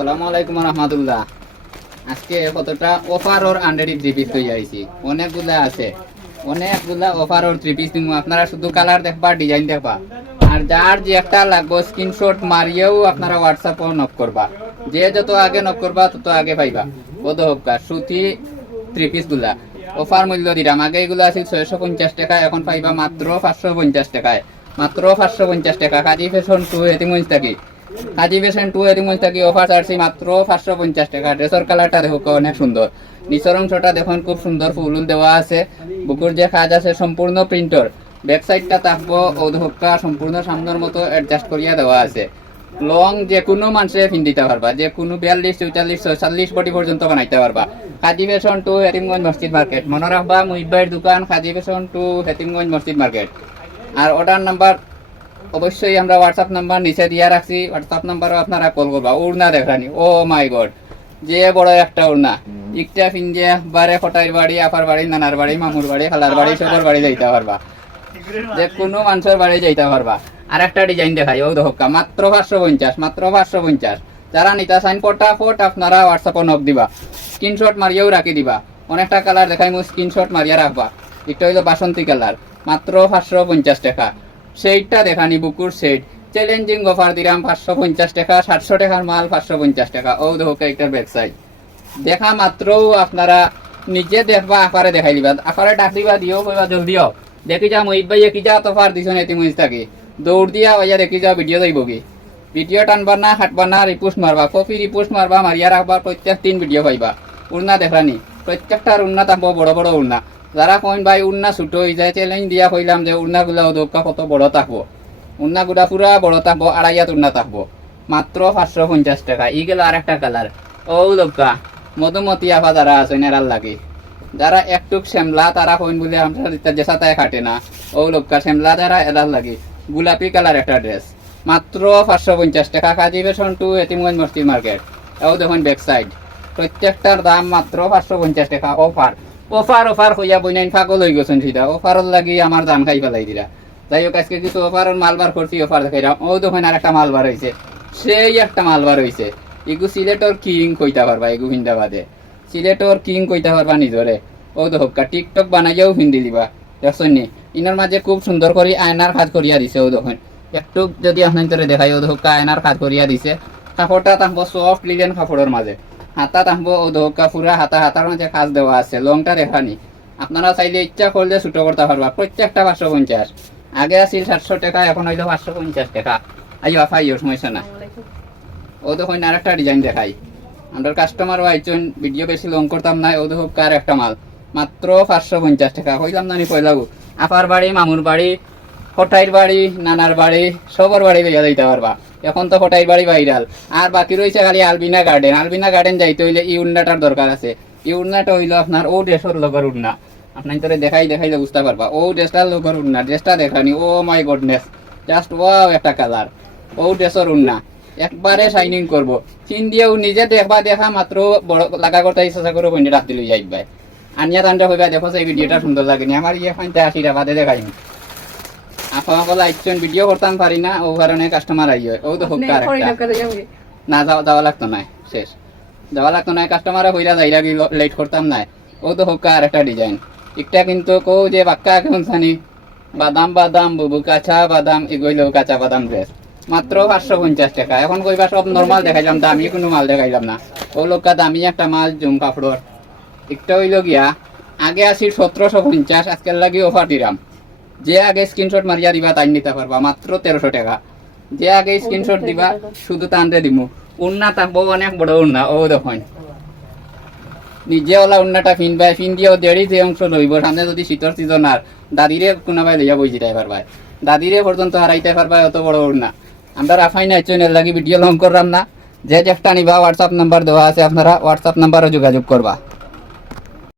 আসসালামু আলাইকুম রহমতুল্লাহ। আজকে কতটা অফার ওর আন্ডারি থ্রি পিস তৈরি আইছি অনেকগুলা আছে। অনেকগুলা অফার ওর থ্রি পিস দিমু আপনারা শুধু কালার দেখবা ডিজাইন দেখবা। আর যার যে একটা লাগবো স্ক্রিনশট মারিয়েও আপনারা হোয়াটসঅ্যাপও নক করবা। যে যত আগে নক করবা, তত আগে পাইবা। কত হোক সুতি থ্রি পিসগুলা। অফার মূল্য দিলাম। আগে এগুলো আছিল ছয়শো পঞ্চাশ টাকা, এখন পাইবা মাত্র পাঁচশো পঞ্চাশ টাকায়। মাত্র পাঁচশো পঞ্চাশ টাকা। কাজী ফ্যাশন টু এতিমঞ্জ থাকি। কাজী ফ্যাশন টু এতিমঞ্জ থাকি অফার চার্জি মাত্র পাঁচশো পঞ্চাশ টাকা। ড্রেসের কালারটা দেখো অনেক সুন্দর। নিচের অংশটা দেখুন, খুব সুন্দর ফুল দেওয়া আছে। বুকুর যে কাজ আছে, সম্পূর্ণ প্রিন্টর ব্যাক সাইডটা থাকব অধকা, সম্পূর্ণ সামনের মতো অ্যাডজাস্ট করিয়া দেওয়া আছে। লং যে কোনো মানুষে দিতে পারবা। যে কোনো বিয়াল্লিশ, চৌচল্লিশ, ছয়চল্লিশ কোটি পর্যন্ত বানাইতে পারবা। খাদি ফ্যাশন টু হেতিমগঞ্জ মসজিদ মার্কেট মনে রাখবা মুহিবাইয়ের দোকান খাদি ফ্যাশন টু হেতিমগঞ্জ মসজিদ মার্কেট আর অর্ডার নাম্বার অবশ্যই আমরা হোয়াটসঅ্যাপ নাম্বার নিচে দিয়ে রাখছি। হোয়াটসঅ্যাপ নাম্বারও আপনারা কল করবা। উড়না দেখানি। ও মাই গড যে বড় একটা উড়না। ইকটা ফিনজে বারে ফটাইর বাড়ি আপার বাড়ি নানার বাড়ি মামুর বাড়ি খালার বাড়ি সবার বাড়ি যাইতে পারবা। যে কোনো মানুষের বাড়ি যাইতে পারবা। আর একটা ডিজাইন দেখাই ও দহকা মাত্র পাঁচশো পঞ্চাশ মাত্র পাঁচশো পঞ্চাশ। যারা নিতা সাইন ফটাফট আপনারা হোয়াটসঅ্যাপে নক দিবা। স্ক্রিনশট মারিয়েও রাখি দিবা। অনেকটা কালার দেখাই মো স্ক্রিনশট মারিয়া রাখবা। এটা হইল বাসন্তী কালার মাত্র পাঁচশো পঞ্চাশ টাকা। সেইটা দেখানি, বুকুর সেট চ্যালেঞ্জিং অফার দিলাম, পাঁচশো পঞ্চাশ টাকা, সাতশো টাকার মাল, পাঁচশো পঞ্চাশ টাকা। ও দহকা এটার ওয়েবসাইট দেখা মাত্রও আপনারা নিজে দেখবা, আকারে দেখাই দিবা। আকারে ডাক দিবা, দিও, কইবা জলদিও দেখি যা মহিব ভাই কি যা তোফার দিছ নেতি মহিজ থাকি দৌড় দিয়া ভাইয়া দেখি যা ভিডিও যাইব কি। ভিডিও টানবা না, হাঁটবা না রিপোস্ট মারবা। কপি রিপোস্ট মারবা, মারিয়া রাখবা, প্রত্যেক তিন ভিডিও পাইবা। উন্না দেখানি প্রত্যেকটার উন্না থাকব বড় বড় উন্না যারা কইন ভাই, উন্না ছোট হয়ে যায় চ্যালেঞ্জ দিয়া কইলাম যে উন্না গুলা দৌকা কত বড় থাকব। উন্না গুলা পুরা বড় থাকব আড়াইয়াত উন্না থাকব। মাত্র পাঁচশো পঞ্চাশ টাকা। ই গেল আর একটা কালার ও দৌকা, মধুমতি আফা যারা আছে নেরাল লাগে। যারা একটুক শ্যামলা তারা কইন বলে আমরা যে তাই খাটে না। ও লোককা শ্যামলা যারা এলাল লাগে। গোলাপি কালার একটা ড্রেস মাত্র পাঁচশো পঞ্চাশ টাকা। কাজী বেসন টু এতিমগঞ্জ মস্তি মার্কেট এও দেখুন ব্যাক সাইড প্রত্যেকটার দাম মাত্র পাঁচশো পঞ্চাশ টাকা। অফার অফার অফার হইয়া বইনাইন ফাঁকো লই গেছেন সিধা। অফারত লাগি আমার দাম খাই পেলাই দিলা। যাই হোক আজকে কিছু অফারের মাল বার করছি, অফার দেখাইলাম ও দেখুন আর একটা মাল বার হয়েছে সেই একটা মাল বার হয়েছে এগু সিলেটর কিং কইতা পারবা, এগু হিন্দাবাদে। সিলেটর কিং কইতা পারবা নিজরে। ও দহকা টিকটক বানাইয়াও হিন্দি দিবা। দেখছেন নি? ইনার মাঝে খুব সুন্দর করে আয়নার কাজ করিয়া দিছে, ও দেখুন। একটু যদি আপনার দেখাই, ও দহকা আয়নার কাজ করিয়া দিছে। কাপড়টা থাকব সফট লিলেন কাপড়ের মাঝে। হাতা থাকব ও দহকা পুরা হাতা হাতার মাঝে কাজ দেওয়া আছে। লংটা দেখানি। আপনারা চাইলে ইচ্ছা করলে ছোটো করতে পারবা প্রত্যেকটা পাঁচশো পঞ্চাশ আগে আছিল সাতশো টাকা এখন হইল পাঁচশো পঞ্চাশ টাকা। আইও আফাইও সমস্যা না ও দেখুন আর একটা ডিজাইন দেখাই। আমরা কাস্টমার আইজন ভিডিও বেশি লং করতাম না ও দেখো কার একটা মাল। মাত্র পাঁচশো পঞ্চাশ টাকা। কইলাম না নি পয়লাগু আপার বাড়ি মামুর বাড়ি হটাইর বাড়ি নানার বাড়ি সবার বাড়ি লইয়া যাইতে পারবা। এখন তো হটাইর বাড়ি ভাইরাল আর বাকি রয়েছে খালি আলবিনা গার্ডেন আলবিনা গার্ডেন যাইতে হইলে এই উন্নাটার দরকার আছে। এই উন্নাটা হইল আপনার ও ড্রেসের লগর উন্না। আপনার তোরে দেখাই দেখাইলে বুঝতে পারবা। ও ড্রেসটার লগর উন্না। ড্রেসটা দেখানি, oh my goodness just wow একটা কালার ও ড্রেসের উন্না। একবারে শাইনিং করব। চিন দিয়েও নিজে দেখবা দেখা মাত্র বড় লাগা করতে ইচ্ছা করে বন্ধু রাখতে লই যাই ভাই আনিয়া তান্ডা হইবা দেখো সেই ভিডিওটা সুন্দর লাগেনি। আমার ইয়ে ফাইনতে আশি টাকা বাদে ভিডিও করতাম পারি না ও কারণে কাস্টমার আই হয় ও তো হোক না যাওয়া যাওয়া লাগতো না শেষ। যাওয়া লাগতো না কাস্টমারে যাইরা কি লেট করতাম না ও তো হোক আর একটা ডিজাইন একটা কিন্তু কো যে বাক্কা কেমন জানি বাদাম বাদাম বুবু কাঁচা বাদাম এগুলো কাঁচা বাদাম ড্রেস মাত্র পাঁচশো পঞ্চাশ টাকা। এখন কইবা সব নর্মাল দেখাইলাম দামি কোনো মাল দেখাইলাম না। ও লোকা দামি একটা মাল জুম কাপড়র একটা হইল গিয়া আগে আসি সতেরোশো পঞ্চাশ আজকের লাগি অফার দিলাম যে আগে স্ক্রিনশট মারিয়া দিবা তাই নিতে পারবা মাত্র তেরোশো টাকা। যে আগে স্ক্রিনশট দিবা শুধু টানতে দিমু। উন্না থাকব অনেক বড় উন্না ও দেখুন। নিজে ওলা উন্নাটা ফিনবা ফিন দিয়েও দেরি যে অংশ লইব সামনে যদি শীতর সিজন আর দাদিরে কোনোবাই লইয়া বই যেতে পারবা দাদিরে পর্যন্ত হারাইতে পারবা অত বড় উন্না। আমরা রাফাই না চ্যানেল লাগি ভিডিও লং করলাম না। যে যেটা নিবা হোয়াটসঅ্যাপ নাম্বার দেওয়া আছে আপনারা হোয়াটসঅ্যাপ নাম্বারও যোগাযোগ করবা।